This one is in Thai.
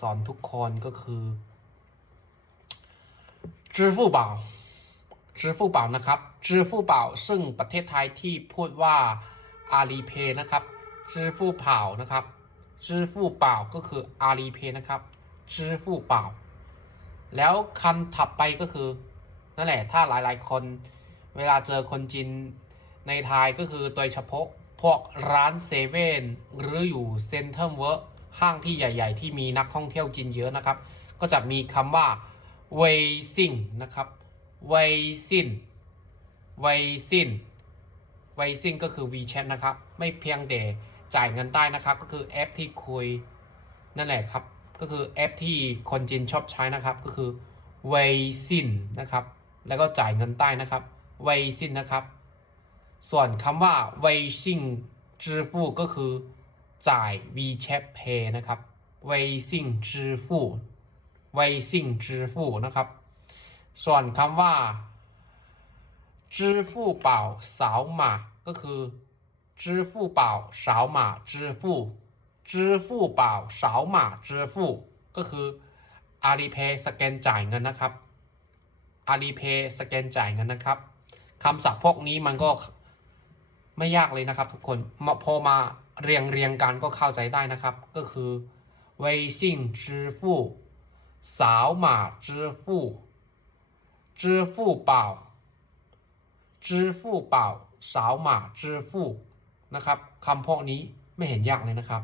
สอนทุกคนก็คือ支付宝支付宝นะครับ支付宝ซึ่งประเทศไทยที่พูดว่าอาลีเพย์นะครับ支付宝นะครับ支付宝ก็คืออาลีเพย์นะครับ支付宝แล้วคำถัดไปก็คือ นั่นแหละ ถ้าหลายๆ คน เวลาเจอคนจีนในไทยก็คือโดยเฉพาะพวกร้านเซเว่นหรืออยู่เซ็นเตอร์เวิร์ ห้างที่ใหญ่ ๆ ที่มีนักท่องเที่ยวจีนเยอะนะครับ ก็จะมีคำว่าเวยซิงนะครับเวยซินเวยซินเวยซินก็คือ WeChat นะครับ ไม่เพียงแต่จ่ายเงินได้นะครับ ก็คือแอปที่คุยนั่นแหละครับ ก็คือแอปที่คนจีนชอบใช้นะครับ ก็คือเวยซินนะครับ แล้วก็จ่ายเงินใต้นะครับเวยซินนะครับ ส่วนคำว่าเวยซิน支付ก็คือ จ่าย WeChat Pay นะครับเวยซิน支付เวยซิน支付นะครับ ส่วนคำว่า支付宝扫码ก็คือ支付宝扫码支付支付宝扫码支付ก็คือ Alipay สแกนจ่ายเงินนะครับ Alipay สแกนจ่ายเงินนะครับคำศัพท์พวกนี้มันก็ไม่ยากเลยนะครับ ทุกคนมาพอมา เรียงเรียงกันก็เข้าใจได้นะครับ ก็คือ微信支付扫码支付支付宝支付宝扫码支付นะครับคำพวกนี้ไม่เห็นยากเลยนะครับ